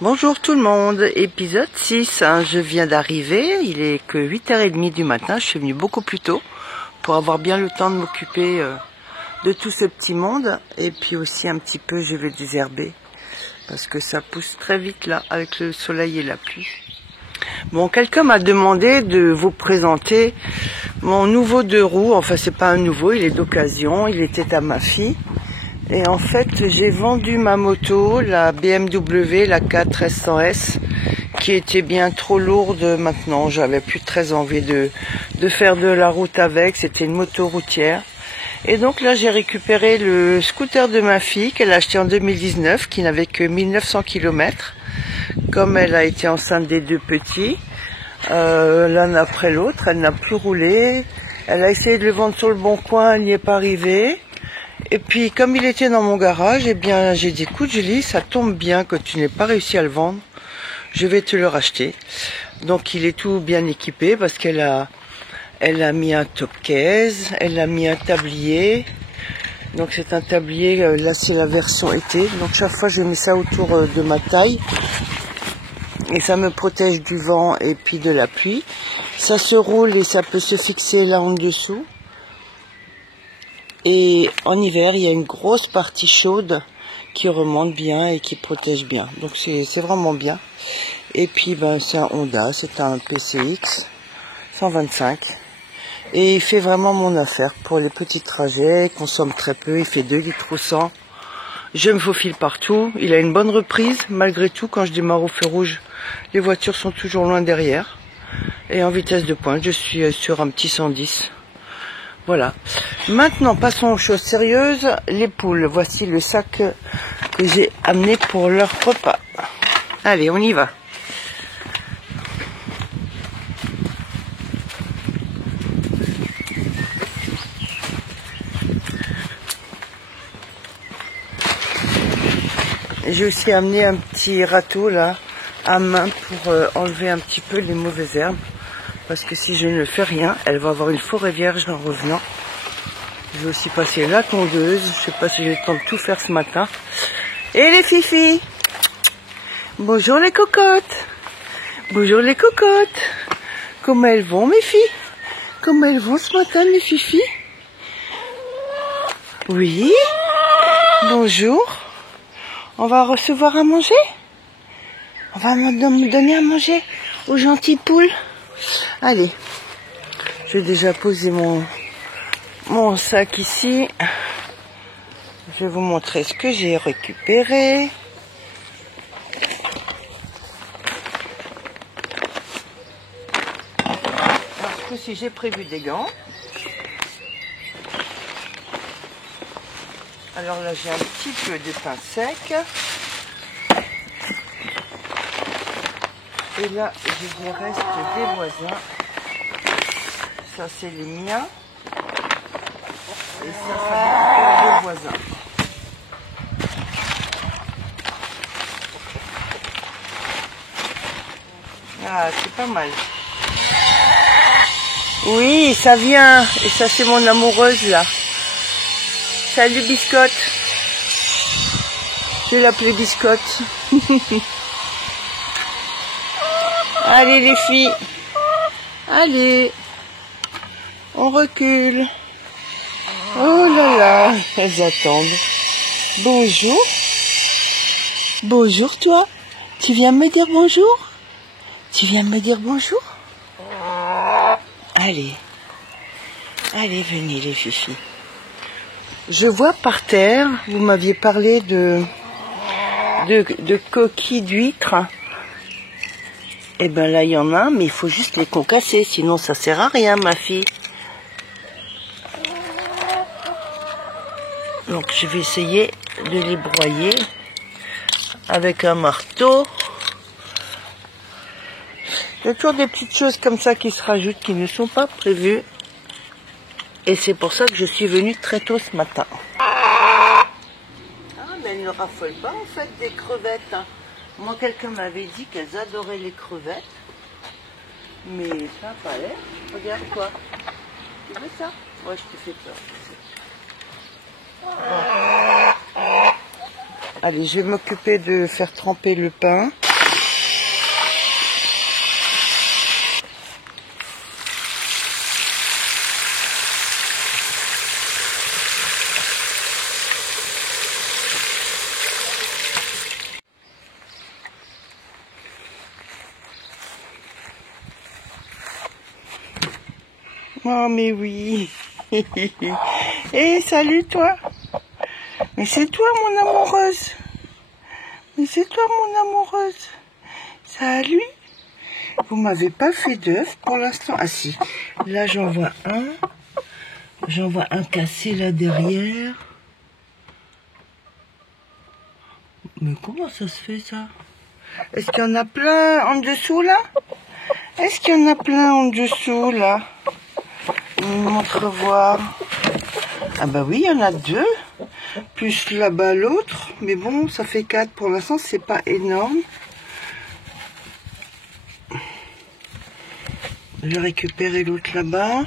Bonjour tout le monde, épisode 6, je viens d'arriver, il est que 8h30 du matin, je suis venue beaucoup plus tôt pour avoir bien le temps de m'occuper de tout ce petit monde et puis aussi un petit peu je vais désherber parce que ça pousse très vite là avec le soleil et la pluie. Bon, quelqu'un m'a demandé de vous présenter mon nouveau 2 roues, enfin c'est pas un nouveau, il est d'occasion, il était à ma fille. Et en fait, j'ai vendu ma moto, la BMW, la 4S100S, qui était bien trop lourde maintenant. J'avais plus très envie de faire de la route avec, c'était une moto routière. Et donc là, j'ai récupéré le scooter de ma fille, qu'elle a acheté en 2019, qui n'avait que 1900 km. Comme elle a été enceinte des 2 petits, l'un après l'autre, elle n'a plus roulé. Elle a essayé de le vendre sur le bon coin, elle n'y est pas arrivée. Et puis, comme il était dans mon garage, eh bien, j'ai dit, écoute, Julie, ça tombe bien que tu n'aies pas réussi à le vendre. Je vais te le racheter. Donc, il est tout bien équipé parce qu'elle a mis un top case, elle a mis un tablier. Donc, c'est un tablier, là, c'est la version été. Donc, chaque fois, je mets ça autour de ma taille. Et ça me protège du vent et puis de la pluie. Ça se roule et ça peut se fixer là en dessous. Et en hiver, il y a une grosse partie chaude qui remonte bien et qui protège bien. Donc c'est vraiment bien. Et puis c'est un Honda, c'est un PCX 125. Et il fait vraiment mon affaire pour les petits trajets, il consomme très peu, il fait 2 litres au 100. Je me faufile partout, il a une bonne reprise. Malgré tout, quand je démarre au feu rouge, les voitures sont toujours loin derrière. Et en vitesse de pointe, je suis sur un petit 110. Voilà. Maintenant, passons aux choses sérieuses. Les poules. Voici le sac que j'ai amené pour leur repas. Allez, on y va. J'ai aussi amené un petit râteau là, à main pour enlever un petit peu les mauvaises herbes. Parce que si je ne fais rien, elle va avoir une forêt vierge en revenant. Je vais aussi passer la tondeuse. Je sais pas si j'ai le temps de tout faire ce matin. Et les fifis. Bonjour les cocottes. Bonjour les cocottes. Comment elles vont mes filles? Comment elles vont ce matin mes fifis? Oui. Bonjour. On va recevoir à manger? On va me donner à manger aux gentilles poules? Allez. Je vais déjà poser mon sac ici. Je vais vous montrer ce que j'ai récupéré. Alors, ce coup-ci, j'ai prévu des gants. Alors là, j'ai un petit peu de pain sec. Et là, j'ai des restes des voisins. Ça, c'est les miens. Et ça récupère des voisins. Ah, c'est pas mal. Oui, ça vient. Et ça, c'est mon amoureuse, là. Salut, Biscotte. Je vais l'appeler Biscotte. Allez, les filles. Allez. On recule. Oh là là, elles attendent. Bonjour. Bonjour, toi. Tu viens me dire bonjour? Tu viens me dire bonjour? Allez. Allez, venez les fifis. Je vois par terre, vous m'aviez parlé de coquilles d'huîtres. Et ben là, il y en a, mais il faut juste les concasser, sinon ça sert à rien, ma fille. Donc je vais essayer de les broyer avec un marteau. Il y a toujours des petites choses comme ça qui se rajoutent, qui ne sont pas prévues. Et c'est pour ça que je suis venue très tôt ce matin. Ah, mais elles ne raffolent pas en fait des crevettes. Moi, quelqu'un m'avait dit qu'elles adoraient les crevettes. Mais ça n'a pas l'air. Regarde quoi. Tu veux ça? Ouais, je te fais peur. Bon. Allez, je vais m'occuper de faire tremper le pain. Oh, mais oui. Eh, salut, toi. Mais c'est toi, mon amoureuse. Mais c'est toi, mon amoureuse. Salut. Vous m'avez pas fait d'œuf pour l'instant. Ah si, là j'en vois un. J'en vois un cassé là derrière. Mais comment ça se fait ça? Est-ce qu'il y en a plein en dessous là? Est-ce qu'il y en a plein en dessous là? Il me montre voir. Ah bah oui, il y en a deux. Plus là-bas l'autre. Mais bon, ça fait 4 pour l'instant, c'est pas énorme. Je vais récupérer l'autre là-bas.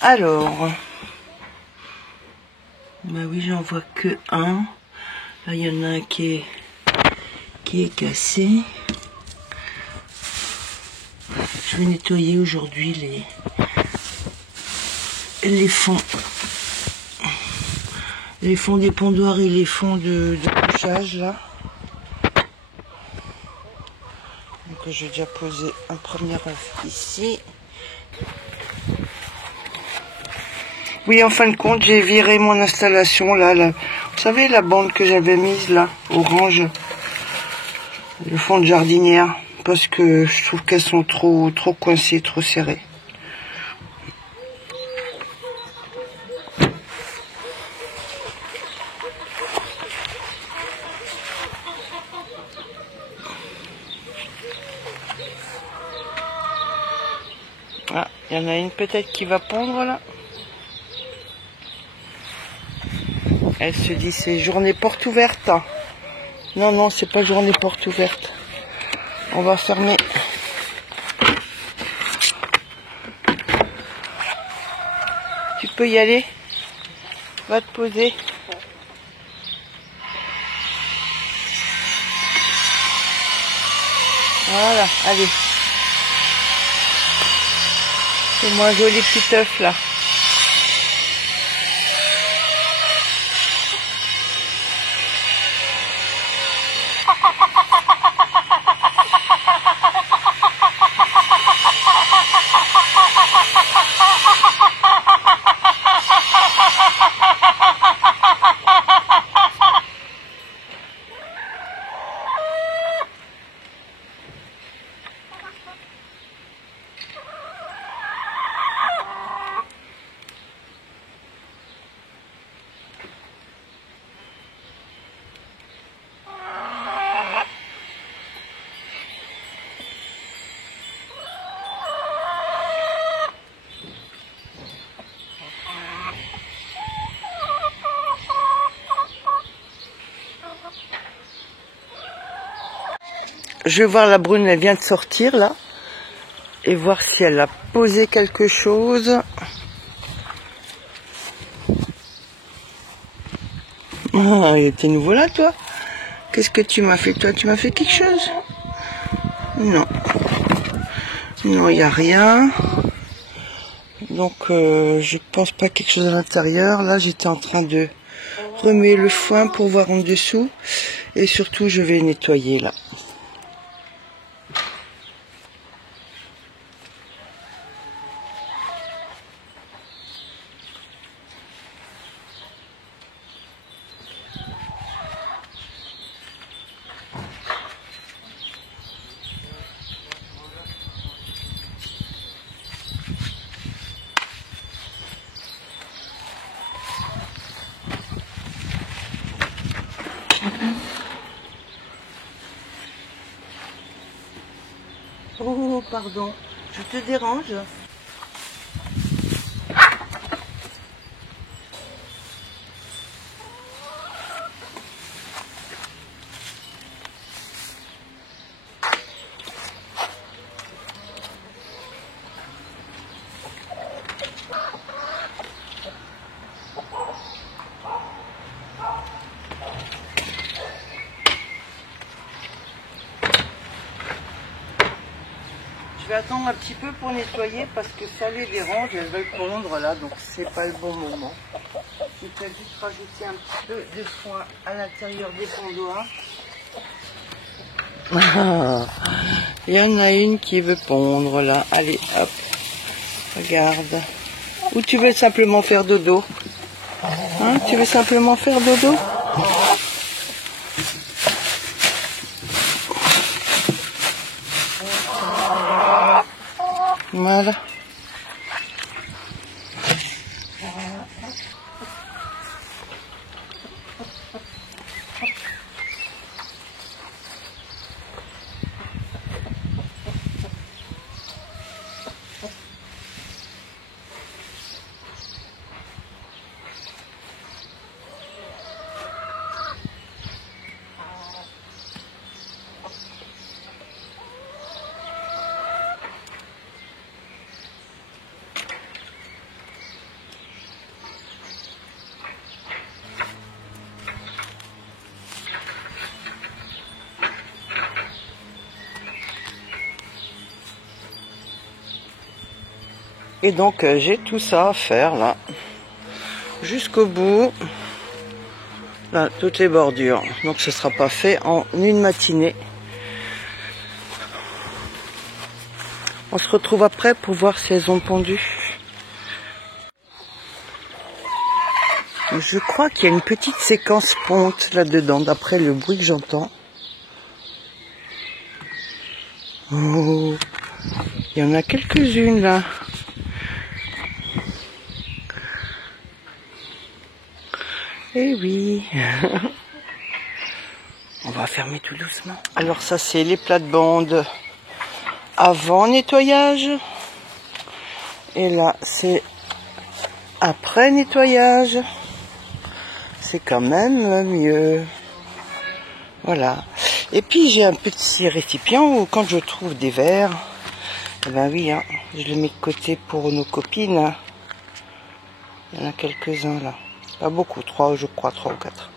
Alors, bah oui, j'en vois que un. Là, il y en a un qui est cassé. Je vais nettoyer aujourd'hui les fonds. Les fonds des pondoirs et les fonds de couchage là. Donc j'ai déjà posé un premier œuf ici. Oui, en fin de compte, j'ai viré mon installation là. Vous savez, la bande que j'avais mise là, orange, le fond de jardinière, parce que je trouve qu'elles sont trop coincées, trop serrées. Ah, il y en a une peut-être qui va pondre là. Elle se dit c'est journée porte ouverte. Non, non, c'est pas journée porte ouverte. On va fermer. Tu peux y aller. Va te poser. Voilà, allez. Fais-moi un joli petit œuf là. Je vais voir la brune, elle vient de sortir là. Et voir si elle a posé quelque chose. Ah, t'es nouveau là toi? Qu'est-ce que tu m'as fait toi? Tu m'as fait quelque chose? Non. Non, il n'y a rien. Donc je pense pas quelque chose à l'intérieur. Là j'étais en train de remuer le foin pour voir en dessous. Et surtout je vais nettoyer là. Oh, pardon, je te dérange? Je vais attendre un petit peu pour nettoyer parce que ça les dérange, elles veulent pondre là, donc c'est pas le bon moment. Je vais juste rajouter un petit peu de foin à l'intérieur des pondoirs. Il y en a une qui veut pondre là. Allez, hop. Regarde. Ou tu veux simplement faire dodo? Hein, tu veux simplement faire dodo? Voilà. Et donc j'ai tout ça à faire là, jusqu'au bout, là, toutes les bordures. Donc ce sera pas fait en une matinée. On se retrouve après pour voir si elles ont pondu. Je crois qu'il y a une petite séquence ponte là-dedans, d'après le bruit que j'entends. Oh, il y en a quelques-unes là. Eh oui. On va fermer tout doucement. Alors ça c'est les plates-bandes avant nettoyage. Et là c'est après nettoyage. C'est quand même mieux. Voilà. Et puis j'ai un petit récipient où quand je trouve des verres, eh ben oui, hein, je les mets de côté pour nos copines. Il y en a quelques-uns là. Pas beaucoup, 3 je crois, 3 ou 4.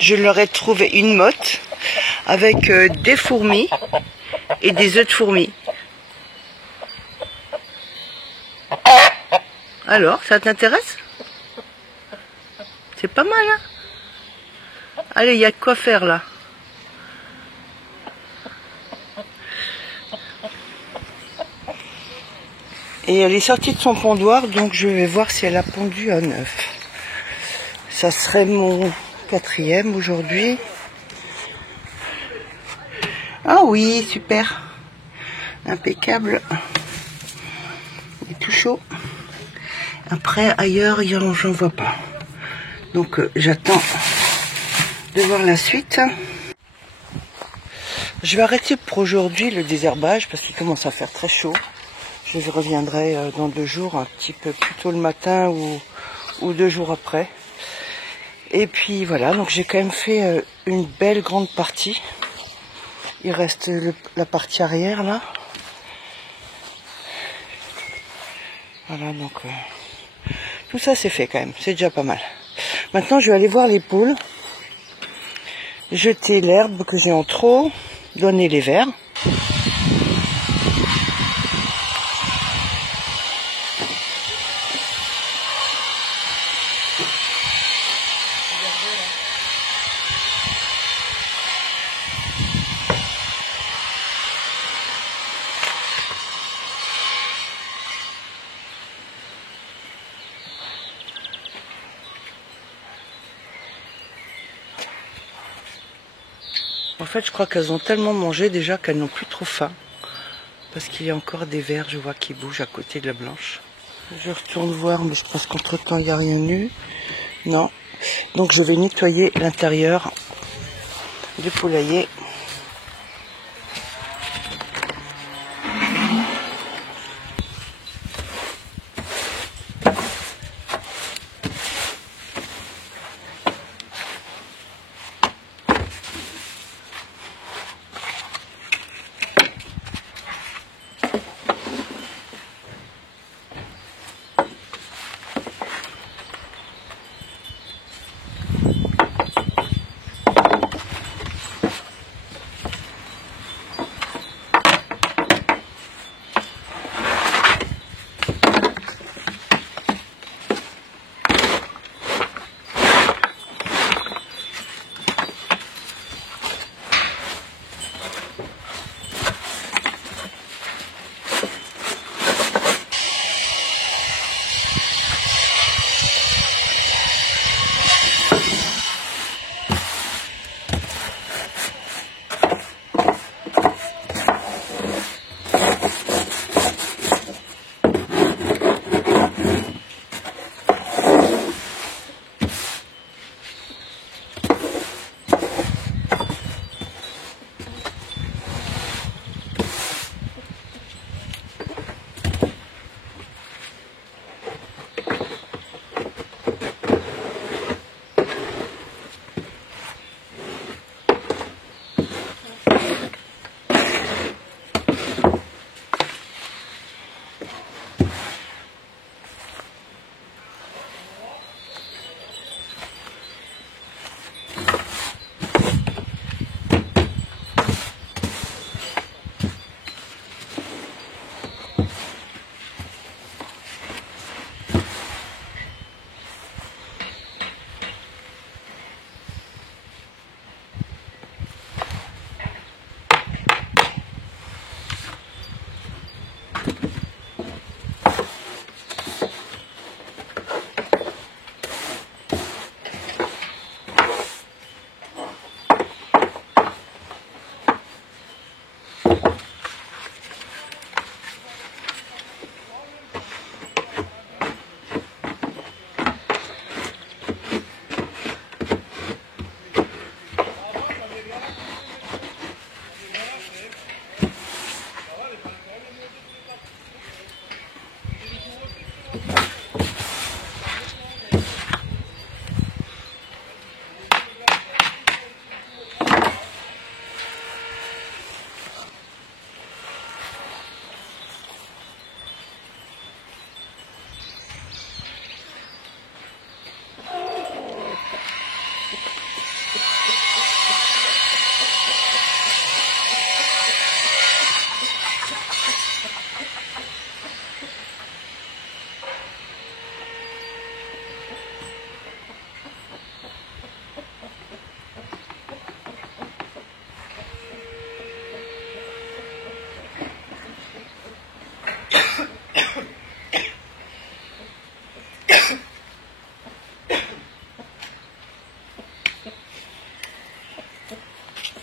Je leur ai trouvé une motte avec des fourmis et des œufs de fourmis. Alors, ça t'intéresse? C'est pas mal, hein? Allez, il y a de quoi faire là. Et elle est sortie de son pondoir, donc je vais voir si elle a pondu un œuf. Ça serait mon 4e aujourd'hui. Ah oui, super. Impeccable. Il est tout chaud. Après, ailleurs, j'en vois pas. Donc, j'attends de voir la suite. Je vais arrêter pour aujourd'hui le désherbage parce qu'il commence à faire très chaud. Je reviendrai dans 2 jours, un petit peu plus tôt le matin ou 2 jours après. Et puis voilà, donc j'ai quand même fait une belle grande partie. Il reste la partie arrière là. Voilà, donc tout ça c'est fait quand même, c'est déjà pas mal. Maintenant je vais aller voir les poules, jeter l'herbe que j'ai en trop, donner les verres. En fait, je crois qu'elles ont tellement mangé déjà qu'elles n'ont plus trop faim. Parce qu'il y a encore des vers, je vois, qui bougent à côté de la blanche. Je retourne voir, mais je pense qu'entre temps, il n'y a rien eu. Non. Donc, je vais nettoyer l'intérieur du poulailler.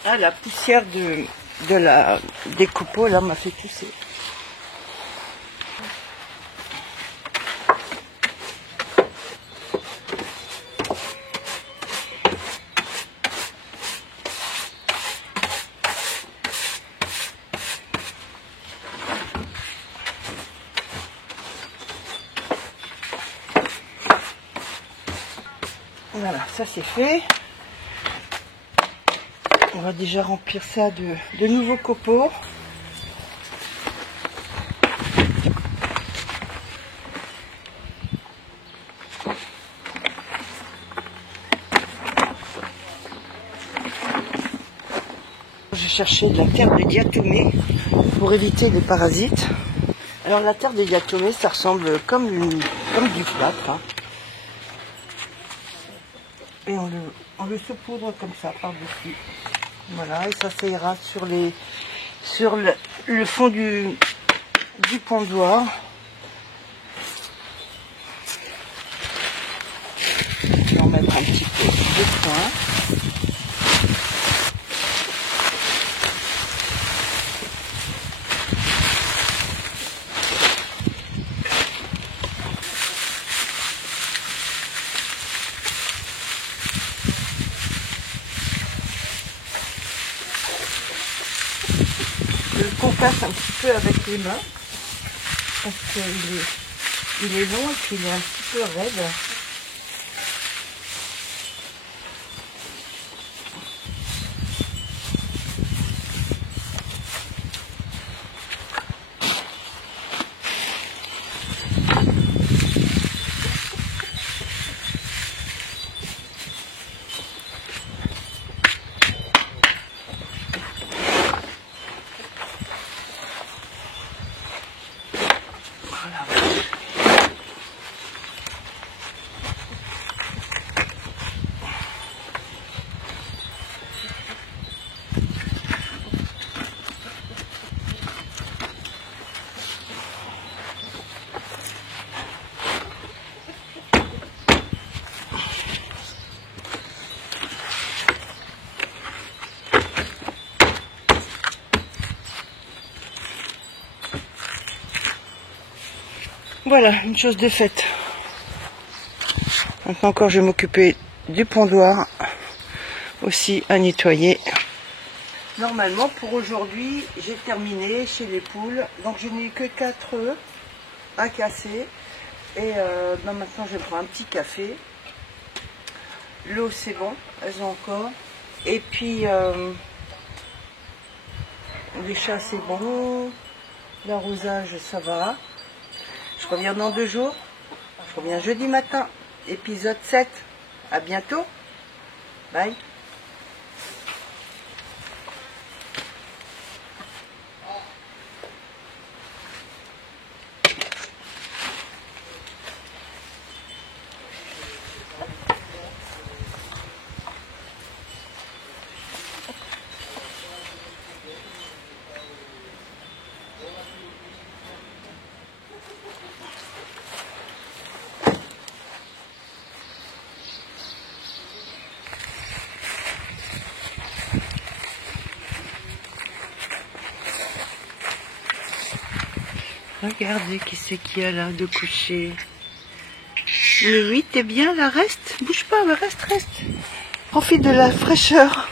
Ah, la poussière des copeaux là m'a fait tousser. Voilà, ça c'est fait. On va déjà remplir ça de nouveaux copeaux. J'ai cherché de la terre de diatomée pour éviter les parasites. Alors la terre de diatomée, ça ressemble comme du plâtre. Hein. Et on le saupoudre comme ça par-dessus. Voilà, et ça ira sur le fond du pondoir. Je vais en mettre un petit peu de coin. Je compasse un petit peu avec les mains parce qu'il est long et qu'il est un petit peu raide. Voilà, une chose de faite. Maintenant encore, je vais m'occuper du pondoir aussi à nettoyer. Normalement, pour aujourd'hui, j'ai terminé chez les poules. Donc, je n'ai que 4 œufs à casser. Et maintenant, je prends un petit café. L'eau, c'est bon, elles ont encore. Et puis, les chats, c'est bon. L'arrosage, ça va. Je reviens dans 2 jours. Je reviens jeudi matin. Épisode 7. À bientôt. Bye. Regardez qui c'est qu'il y a là de coucher. Le 8 est bien, là, reste. Bouge pas, reste. Profite de la fraîcheur.